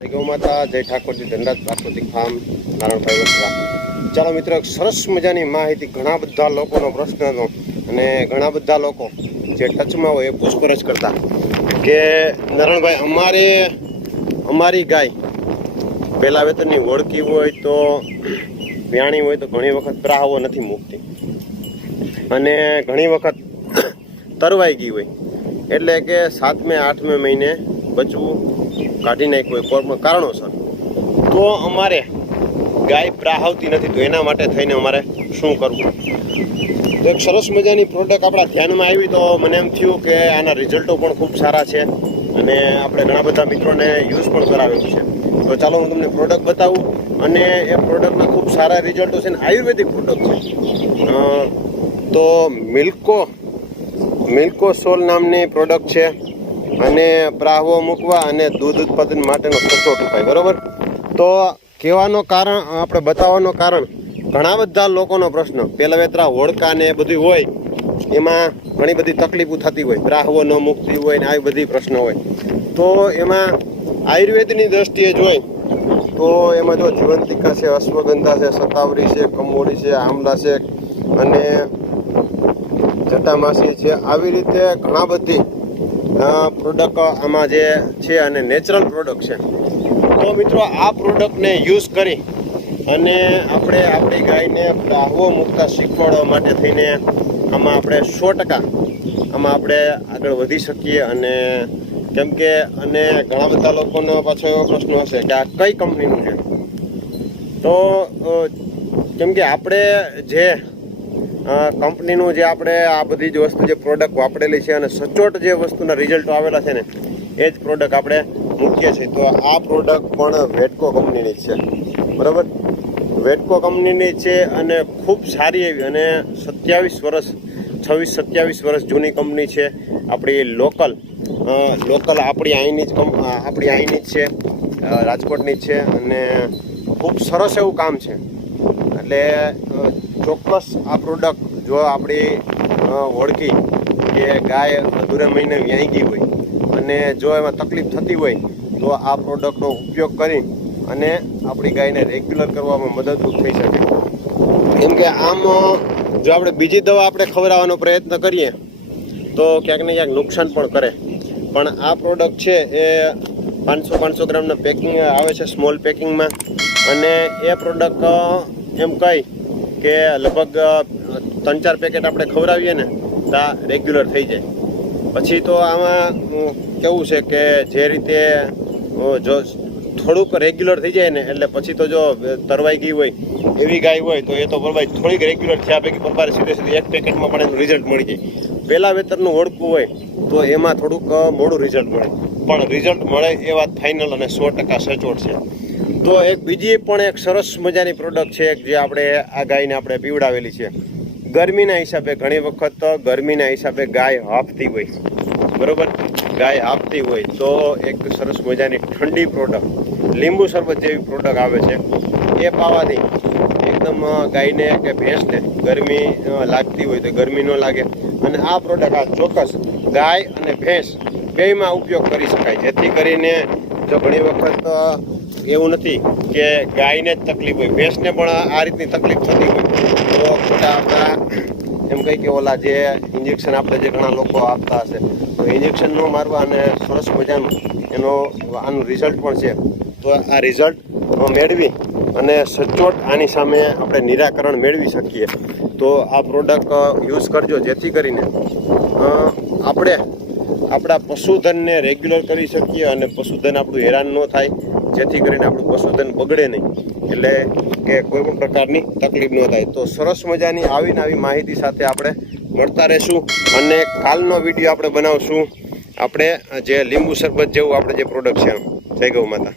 ગૌ માતા જય ઠાકોરજી ધનરાજ પ્રાકૃતિક ફાર્મ નારાયણભાઈ વસ્ત્રા. ચાલો મિત્રો, એક સરસ મજાની માહિતી. ઘણા બધા લોકોનો પ્રશ્ન હતો અને ઘણા બધા લોકો જે ટચમાં હોય એ પૂછપરછ કરતા કે નારાયણભાઈ અમારી ગાય પહેલા વેતનની ઓળખી હોય તો વ્યાણી હોય તો ઘણી વખત પ્રાહવો નથી મૂકતી અને ઘણી વખત તરવાઈ ગઈ હોય, એટલે કે 7મે 8મે મહિને બચવું કાઢી નાખ્યું હોય કોઈ કારણોસર, તો અમારે ગાય પ્રાહવતી નથી. તો એના માટે થઈને અમારે શું કરવું? તો એક સરસ મજાની પ્રોડક્ટ આપણા ધ્યાનમાં આવી તો મને એમ થયું કે આના રિઝલ્ટો પણ ખૂબ સારા છે અને આપણે ઘણા બધા મિત્રોને યુઝ પણ કરાવેલું છે. તો ચાલો હું તમને પ્રોડક્ટ બતાવું અને એ પ્રોડક્ટના ખૂબ સારા રિઝલ્ટો છે અને આયુર્વેદિક પ્રોડક્ટ છે. તો મિલ્કો સોલ નામની પ્રોડક્ટ છે અને પ્રાહવો મૂકવા અને દૂધ ઉત્પાદન માટેનો સચોટ ઉપાય. બરોબર? તો કહેવાનો કારણ, આપણે બતાવવાનો કારણ, ઘણા બધા લોકોનો પ્રશ્ન પહેલા વેતરા હોડકા ને બધું હોય, એમાં ઘણી બધી તકલીફો થતી હોય, પ્રાહવો ન મૂકતી હોય ને આવી બધી પ્રશ્ન હોય. તો એમાં આયુર્વેદની દ્રષ્ટિએ જોઈ તો એમાં જો જીવંતિકા છે, અશ્વગંધા છે, શતાવરી છે, કંબોળી છે, આમલા છે અને જટામાસી છે. આવી રીતે ઘણા બધી પ્રોડક્ટ આમાં જે છે અને નેચરલ પ્રોડક્ટ છે. તો મિત્રો, આ પ્રોડક્ટને યુઝ કરી અને આપણે આપણી ગાયને પ્રાહવો મૂકતા શીખવાડવા માટે થઈને આમાં આપણે 100% આમાં આપણે આગળ વધી શકીએ. અને કેમ કે અને ઘણા બધા લોકોનો પાછો એવો પ્રશ્ન હશે કે આ કઈ કંપનીનું છે. તો કેમ કે આપણે જે કંપનીનું જે આપણે આ બધી જ વસ્તુ જે પ્રોડક્ટ વાપરેલી છે અને સચોટ જે વસ્તુના રિઝલ્ટો આવેલા છે ને એ જ પ્રોડક્ટ આપણે મૂકીએ છીએ. તો આ પ્રોડક્ટ પણ વેટકો કંપનીની જ છે. બરાબર? વેટકો કંપનીની છે અને ખૂબ સારી એવી અને 26-27 વર્ષ જૂની કંપની છે. આપણી લોકલ આપણી અહીંની જ છે, રાજકોટની જ છે અને ખૂબ સરસ એવું કામ છે. એટલે ચોક્કસ આ પ્રોડક્ટ જો આપણી ઓળખી કે ગાય અધૂરા મહિને વ્યાઈ ગઈ હોય અને જો એમાં તકલીફ થતી હોય તો આ પ્રોડક્ટનો ઉપયોગ કરી અને આપણી ગાયને રેગ્યુલર કરવામાં મદદરૂપ થઈ શકે. કેમ કે આમ જો આપણે બીજી દવા આપણે ખવડાવવાનો પ્રયત્ન કરીએ તો ક્યાંક ને ક્યાંક નુકસાન પણ કરે. પણ આ પ્રોડક્ટ છે એ 500 ગ્રામના પેકિંગ આવે છે, સ્મોલ પેકિંગમાં. અને એ પ્રોડક્ટ એમ કહી કે લગભગ 3-4 પેકેટ આપણે ખવડાવીએ ને તો રેગ્યુલર થઈ જાય. પછી તો આમાં કેવું છે કે જે રીતે જો થોડુંક રેગ્યુલર થઈ જાય ને એટલે પછી તો જો તરવાઈ ગઈ હોય એવી ગાય હોય તો એ તો બરાબર થોડીક રેગ્યુલર થયા પૈકી બરાબર સીધે એક પેકેટમાં પણ એનું રિઝલ્ટ મળી જાય. પહેલા વેતરનું ઓળખવું હોય તો એમાં થોડુંક મોડું રિઝલ્ટ મળે, પણ રિઝલ્ટ મળે એ વાત ફાઇનલ અને 100% સચોટ છે. તો એક બીજી પણ એક સરસ મજાની પ્રોડક્ટ છે જે આપણે આ ગાયને આપણે પીવડાવેલી છે. ગરમીના હિસાબે ઘણી વખત ગરમીના હિસાબે ગાય હાંફતી હોય, બરોબર? ગાય હાંફતી હોય તો એક સરસ મજાની ઠંડી પ્રોડક્ટ, લીંબુ શરબત જેવી પ્રોડક્ટ આવે છે. એ પાવાથી એકદમ ગાયને કે ભેંસને ગરમી લાગતી હોય તો ગરમી ન લાગે. અને આ પ્રોડક્ટ આ ચોક્કસ ગાય અને ભેંસ બેયમાં ઉપયોગ કરી શકાય. જેથી કરીને જો ઘણી વખત એવું નથી કે ગાયને જ તકલીફ હોય, ભેંસને પણ આ રીતની તકલીફ થતી હોય તો ખોટા આપણા એમ કહી કે ઓલા જે ઇન્જેક્શન આપણે જે ઘણા લોકો આપતા હશે તો ઇન્જેક્શન ન મારવા અને સરસ મજાનું આનું રિઝલ્ટ પણ છે. તો આ રિઝલ્ટ મેળવી અને સચોટ આની સામે આપણે નિરાકરણ મેળવી શકીએ. તો આ પ્રોડક્ટ યુઝ કરજો જેથી કરીને આપણે આપણા પશુધનને રેગ્યુલર કરી શકીએ અને પશુધન આપણું હેરાન ન થાય, જેથી કરીને આપણું પશુધન બગડે નહીં, એટલે કે કોઈ પણ પ્રકારની તકલીફ ન થાય. તો સરસ મજાની આવી માહિતી સાથે આપણે મળતા રહીશું અને કાલનો વિડીયો આપણે બનાવશું આપણે જે લીંબુ શરબત જેવું આપણે જે પ્રોડક્ટ છે. જય ગૌ માતા.